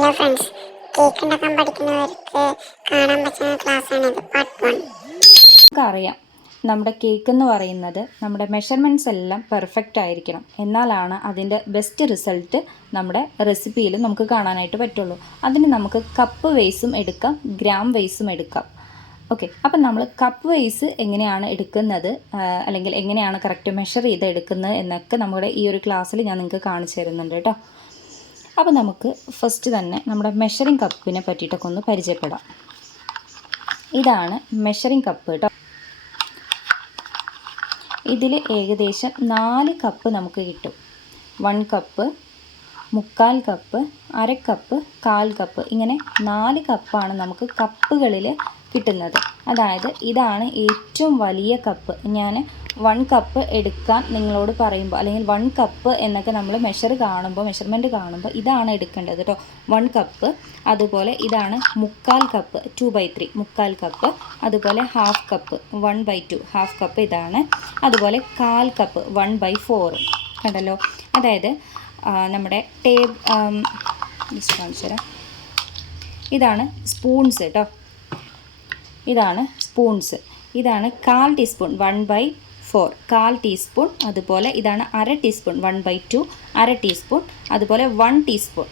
Hello friends, cake ഉണ്ടാക്കാൻ പഠിക്കുന്നവർക്ക് കാണാൻ പറ്റുന്ന ക്ലാസ്സാണിത്, പാർട്ട് 1. നമുക്കറിയാം, നമ്മുടെ കേക്ക് എന്ന് പറയുന്നത് നമ്മുടെ മെഷർമെൻറ്റ്സ് എല്ലാം പെർഫെക്റ്റ് ആയിരിക്കണം. എന്നാലാണ് അതിൻ്റെ ബെസ്റ്റ് റിസൾട്ട് നമ്മുടെ റെസിപ്പിയിൽ നമുക്ക് കാണാനായിട്ട് പറ്റുള്ളൂ. അതിന് നമുക്ക് കപ്പ് വൈസും എടുക്കാം, ഗ്രാം വൈസും എടുക്കാം. ഓക്കെ, അപ്പം നമ്മൾ കപ്പ് വൈസ് എങ്ങനെയാണ് എടുക്കുന്നത്, അല്ലെങ്കിൽ എങ്ങനെയാണ് കറക്റ്റ് മെഷർ ചെയ്ത് എടുക്കുന്നത് എന്നൊക്കെ നമ്മുടെ ഈ ഒരു ക്ലാസ്സിൽ ഞാൻ നിങ്ങൾക്ക് കാണിച്ചു തരുന്നുണ്ട് കേട്ടോ. അപ്പോൾ നമുക്ക് ഫസ്റ്റ് തന്നെ നമ്മുടെ മെഷറിംഗ് കപ്പിനെ പറ്റിയിട്ടൊക്കെ ഒന്ന് പരിചയപ്പെടാം. ഇതാണ് മെഷറിംഗ് കപ്പ് കേട്ടോ. ഇതിൽ ഏകദേശം 4 കപ്പ് നമുക്ക് കിട്ടും. 1 കപ്പ്, 1/4 കപ്പ്, 1/2 കപ്പ്, 1/4 കപ്പ്, ഇങ്ങനെ 4 കപ്പാണ് നമുക്ക് കപ്പുകളിൽ കിട്ടുന്നത്. അതായത് ഇതാണ് ഏറ്റവും വലിയ കപ്പ്. ഞാൻ 1 കപ്പ് എടുക്കാൻ നിങ്ങളോട് പറയുമ്പോൾ, അല്ലെങ്കിൽ 1 കപ്പ് എന്നൊക്കെ നമ്മൾ മെഷർമെൻറ്റ് കാണുമ്പോൾ ഇതാണ് എടുക്കേണ്ടത് കേട്ടോ. 1 കപ്പ്, അതുപോലെ ഇതാണ് 1/4 കപ്പ്, 2/3 1/4 കപ്പ്, അതുപോലെ 1/2 കപ്പ് 1/2 1/2 കപ്പ് ഇതാണ്, അതുപോലെ 1/4 കപ്പ് 1/4 കണ്ടല്ലോ. അതായത് നമ്മുടെ ജസ്റ്റ് കാണിച്ചു തരാം. ഇതാണ് സ്പൂൺസ് കേട്ടോ. ഇതാണ് സ്പൂൺസ്. ഇതാണ് 1/4 ടീസ്പൂൺ 1/4 1/4 ടീസ്പൂൺ, അതുപോലെ ഇതാണ് 1/2 ടീസ്പൂൺ 1/2 1/2 ടീസ്പൂൺ, അതുപോലെ 1 ടീസ്പൂൺ,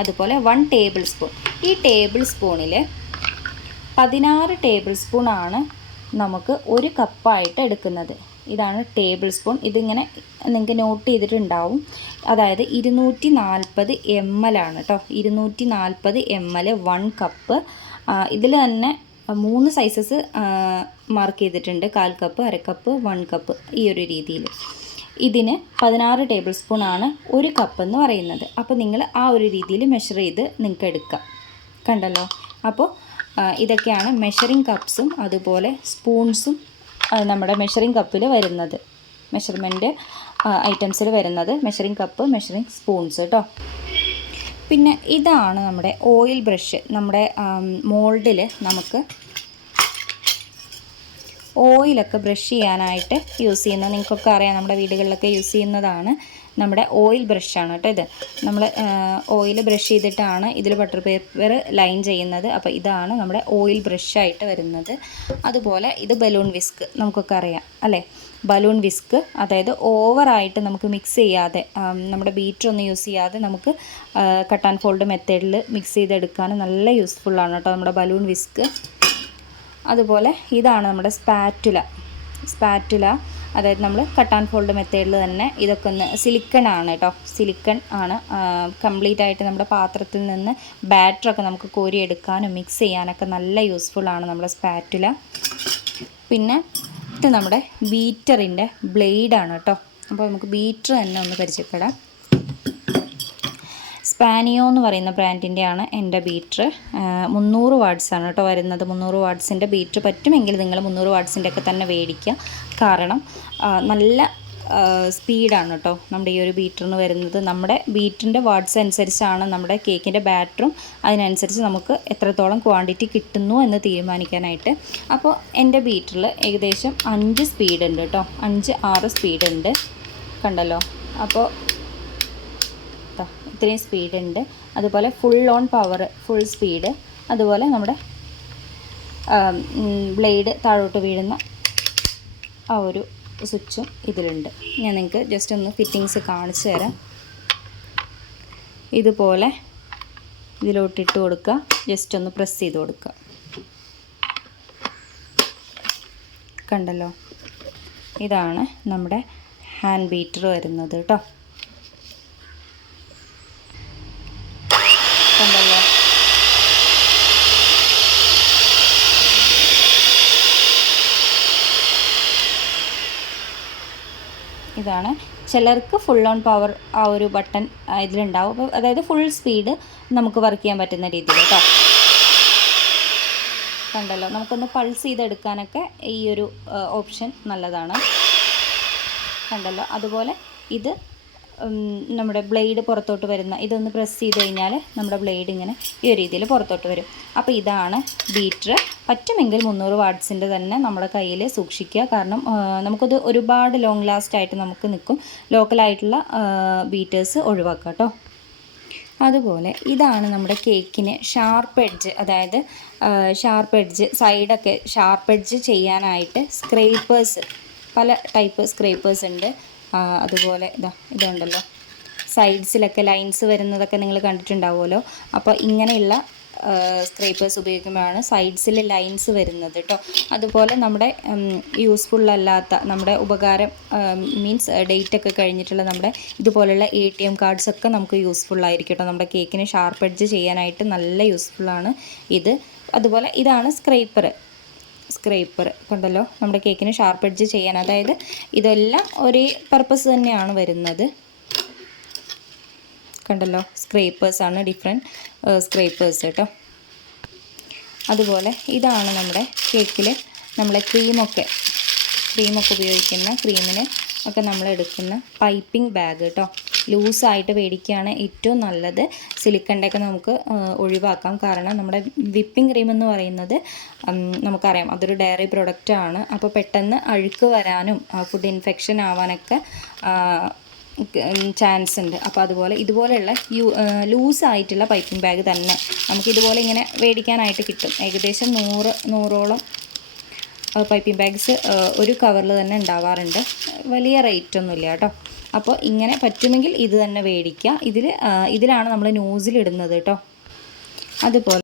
അതുപോലെ 1 ടേബിൾ സ്പൂൺ. ഈ ടേബിൾ സ്പൂണിൽ 16 ടേബിൾ സ്പൂണാണ് നമുക്ക് ഒരു കപ്പായിട്ട് എടുക്കുന്നത്. ഇതാണ് ടേബിൾ സ്പൂൺ. ഇതിങ്ങനെ നിങ്ങൾക്ക് നോട്ട് ചെയ്തിട്ടുണ്ടാവും. അതായത് 240 ml ആണ് കേട്ടോ. 240 ml 1 കപ്പ്. ഇതിൽ തന്നെ 3 സൈസസ് മാർക്ക് ചെയ്തിട്ടുണ്ട്: 1/4 കപ്പ്, 1/2 കപ്പ്, 1 കപ്പ്, ഈ ഒരു രീതിയിൽ. ഇതിന് 16 ടേബിൾ സ്പൂൺ ആണ് ഒരു കപ്പ് എന്ന് പറയുന്നത്. അപ്പോൾ നിങ്ങൾ ആ ഒരു രീതിയിൽ മെഷർ ചെയ്ത് നിങ്ങൾക്ക് എടുക്കാം. കണ്ടല്ലോ. അപ്പോൾ ഇതൊക്കെയാണ് മെഷറിംഗ് കപ്സും അതുപോലെ സ്പൂൺസും നമ്മുടെ മെഷറിംഗ് കപ്പിൽ വരുന്നത്, മെഷർമെൻറ്റ് ഐറ്റംസിൽ വരുന്നത്. മെഷറിംഗ് കപ്പ്, മെഷറിംഗ് സ്പൂൺസ് കേട്ടോ. പിന്നെ ഇതാണ് നമ്മുടെ ഓയിൽ ബ്രഷ്. നമ്മുടെ മോൾഡിൽ നമുക്ക് ഓയിലൊക്കെ ബ്രഷ് ചെയ്യാനായിട്ട് യൂസ് ചെയ്യുന്നത്, നിങ്ങൾക്കൊക്കെ അറിയാം, നമ്മുടെ വീടുകളിലൊക്കെ യൂസ് ചെയ്യുന്നതാണ്. നമ്മുടെ ഓയിൽ ബ്രഷാണ് കേട്ടോ ഇത്. നമ്മൾ ഓയിൽ ബ്രഷ് ചെയ്തിട്ടാണ് ഇതിൽ ബട്ടർ പേപ്പർ ലൈൻ ചെയ്യുന്നത്. അപ്പോൾ ഇതാണ് നമ്മുടെ ഓയിൽ ബ്രഷായിട്ട് വരുന്നത്. അതുപോലെ ഇത് ബലൂൺ വിസ്ക്, നമുക്കൊക്കെ അറിയാം അല്ലേ, ബലൂൺ വിസ്ക്. അതായത് ഓവറായിട്ട് നമുക്ക് മിക്സ് ചെയ്യാതെ, നമ്മുടെ ബീറ്റർ ഒന്നും യൂസ് ചെയ്യാതെ നമുക്ക് കട്ട് ആൻഡ് ഫോൾഡ് മെത്തേഡിൽ മിക്സ് ചെയ്തെടുക്കാൻ നല്ല യൂസ്ഫുള്ളാണ് കേട്ടോ നമ്മുടെ ബലൂൺ വിസ്ക്. അതുപോലെ ഇതാണ് നമ്മുടെ സ്പാറ്റുല. അതായത് നമ്മൾ കട്ട് ആൻഡ് ഫോൾഡ് മെത്തേഡിൽ തന്നെ ഇതൊക്കെ ഒന്ന് സിലിക്കൺ ആണ് കേട്ടോ. സിലിക്കൺ ആണ്. കംപ്ലീറ്റ് ആയിട്ട് നമ്മുടെ പാത്രത്തിൽ നിന്ന് ബാറ്ററൊക്കെ നമുക്ക് കോരിയെടുക്കാനും മിക്സ് ചെയ്യാനൊക്കെ നല്ല യൂസ്ഫുള്ളാണ് നമ്മുടെ സ്പാറ്റുല. പിന്നെ ഇത് നമ്മുടെ ബീറ്ററിൻ്റെ ബ്ലേഡാണ് കേട്ടോ. അപ്പോൾ നമുക്ക് ബീറ്റർ തന്നെ ഒന്ന് പരിചയപ്പെടാം. സ്പാനിയോ എന്ന് പറയുന്ന ബ്രാൻഡിൻ്റെയാണ് എൻ്റെ ബീറ്റർ. 300 വാട്ട്സാണ് കേട്ടോ വരുന്നത്. 300 വാട്ട്സിൻ്റെ ബീറ്റർ പറ്റുമെങ്കിൽ നിങ്ങൾ 300 വാട്ട്സിൻ്റെ ഒക്കെ തന്നെ മേടിക്കുക. കാരണം നല്ല സ്പീഡാണ് കേട്ടോ നമ്മുടെ ഈ ഒരു ബീറ്ററിന് വരുന്നത്. നമ്മുടെ ബീറ്ററിൻ്റെ വാട്ട്സ് അനുസരിച്ചാണ് നമ്മുടെ കേക്കിൻ്റെ ബാറ്ററും, അതിനനുസരിച്ച് നമുക്ക് എത്രത്തോളം ക്വാണ്ടിറ്റി കിട്ടുന്നു എന്ന് തീരുമാനിക്കാനായിട്ട്. അപ്പോൾ എൻ്റെ ബീറ്ററിൽ ഏകദേശം 5 സ്പീഡ് ഉണ്ട് കേട്ടോ. 5-6 സ്പീഡ് ഉണ്ട്. കണ്ടല്ലോ. അപ്പോൾ ഇത്രയും സ്പീഡ് ഉണ്ട്. അതുപോലെ full on power, full speed. അതുപോലെ നമ്മുടെ ബ്ലേഡ് താഴോട്ട് വീഴുന്ന ആ ഒരു സ്വിച്ചും ഇതിലുണ്ട്. ഞാൻ നിങ്ങൾക്ക് ജസ്റ്റ് ഒന്ന് ഫിറ്റിങ്സ് കാണിച്ചു തരാം. ഇതുപോലെ ഇതിലോട്ടിട്ട് കൊടുക്കുക. ജസ്റ്റ് ഒന്ന് പ്രസ് ചെയ്ത് കൊടുക്കുക. കണ്ടല്ലോ. ഇതാണ് നമ്മുടെ ഹാൻഡ് ബീറ്റർ വരുന്നത് കേട്ടോ. കണ്ടല്ലോ. ഇതാണ്. ചിലർക്ക് ഫുൾ ഓൺ പവർ ആ ഒരു ബട്ടൺ ഇതിലുണ്ടാവും. അപ്പോൾ അതായത് ഫുൾ സ്പീഡ് നമുക്ക് വർക്ക് ചെയ്യാൻ പറ്റുന്ന രീതിയിൽ കേട്ടോ. കണ്ടല്ലോ. നമുക്കൊന്ന് പൾസ് ചെയ്തെടുക്കാനൊക്കെ ഈ ഒരു ഓപ്ഷൻ നല്ലതാണ്. കണ്ടല്ലോ. അതുപോലെ ഇത് നമ്മുടെ ബ്ലേഡ് പുറത്തോട്ട് വരുന്ന, ഇതൊന്ന് പ്രസ് ചെയ്ത് കഴിഞ്ഞാൽ നമ്മുടെ ബ്ലേഡ് ഇങ്ങനെ ഈ ഒരു രീതിയിൽ പുറത്തോട്ട് വരും. അപ്പോൾ ഇതാണ് ബീറ്റർ. പറ്റുമെങ്കിൽ 300 വാട്ട്സിൻ്റെ തന്നെ നമ്മുടെ കയ്യിൽ സൂക്ഷിക്കുക. കാരണം നമുക്കത് ഒരുപാട് ലോങ് ലാസ്റ്റ് ആയിട്ട് നമുക്ക് നിൽക്കും. ലോക്കലായിട്ടുള്ള ബീറ്റേഴ്സ് ഒഴിവാക്കുക കേട്ടോ. അതുപോലെ ഇതാണ് നമ്മുടെ കേക്കിന് ഷാർപ്പ് എഡ്ജ്, അതായത് ഷാർപ്പ് എഡ്ജ് സൈഡൊക്കെ ഷാർപ്പ് എഡ്ജ് ചെയ്യാനായിട്ട് സ്ക്രേപ്പേഴ്സ്, പല ടൈപ്പ് സ്ക്രേപ്പേഴ്സ് ഉണ്ട്. അതുപോലെ ഇതുണ്ടല്ലോ, സൈഡ്സിലൊക്കെ ലൈൻസ് വരുന്നതൊക്കെ നിങ്ങൾ കണ്ടിട്ടുണ്ടാവുമല്ലോ. അപ്പോൾ ഇങ്ങനെയുള്ള സ്ക്രേപ്പേഴ്സ് ഉപയോഗിക്കുമ്പോഴാണ് സൈഡ്സിൽ ലൈൻസ് വരുന്നത് കേട്ടോ. അതുപോലെ നമ്മുടെ യൂസ്ഫുള്ളല്ലാത്ത നമ്മുടെ ഉപകാരം മീൻസ് ഡേറ്റ് ഒക്കെ കഴിഞ്ഞിട്ടുള്ള നമ്മുടെ ഇതുപോലുള്ള ATM കാർഡ്സൊക്കെ നമുക്ക് യൂസ്ഫുള്ളായിരിക്കും കേട്ടോ. നമ്മുടെ കേക്കിന് ഷാർപ്പ് എഡ്ജ് ചെയ്യാനായിട്ട് നല്ല യൂസ്ഫുള്ളാണ് ഇത്. അതുപോലെ ഇതാണ് സ്ക്രേപ്പർ കണ്ടല്ലോ, നമ്മുടെ കേക്കിന് ഷാർപ്പ് എഡ്ജ് ചെയ്യാൻ. അതായത് ഇതെല്ലാം ഒരേ പർപ്പസ് തന്നെയാണ് വരുന്നത്. കണ്ടല്ലോ, സ്ക്രേപ്പേഴ്സാണ്, ഡിഫറെൻറ്റ് സ്ക്രേപ്പേഴ്സ് കേട്ടോ. അതുപോലെ ഇതാണ് നമ്മുടെ കേക്കിൽ നമ്മളെ ക്രീമൊക്കെ ഉപയോഗിക്കുന്ന ക്രീമിന് ഒക്കെ നമ്മൾ എടുക്കുന്ന പൈപ്പിംഗ് ബാഗ് കേട്ടോ. ലൂസായിട്ട് മേടിക്കുകയാണ് ഏറ്റവും നല്ലത്. സിലിക്കണിൻ്റെയൊക്കെ നമുക്ക് ഒഴിവാക്കാം. കാരണം നമ്മുടെ വിപ്പിംഗ് ക്രീം എന്ന് പറയുന്നത് നമുക്കറിയാം അതൊരു ഡയറി പ്രൊഡക്റ്റാണ്. അപ്പോൾ പെട്ടെന്ന് അഴുക്ക് വരാനും ഫുഡ് ഇൻഫെക്ഷൻ ആവാനൊക്കെ ചാൻസ് ഉണ്ട്. അപ്പോൾ ഇതുപോലെയുള്ള ലൂസായിട്ടുള്ള പൈപ്പിംഗ് ബാഗ് തന്നെ നമുക്ക് ഇതുപോലെ ഇങ്ങനെ മേടിക്കാനായിട്ട് കിട്ടും. ഏകദേശം 100ഓളം പൈപ്പിംഗ് ബാഗ്സ് ഒരു കവറിൽ തന്നെ ഉണ്ടാവാറുണ്ട്. വലിയ റേറ്റ് ഒന്നുമില്ല കേട്ടോ. അപ്പോൾ ഇങ്ങനെ പറ്റുമെങ്കിൽ ഇത് തന്നെ മേടിക്കുക. ഇതിലാണ് നമ്മൾ നോസിലിടുന്നത് കേട്ടോ. അതുപോലെ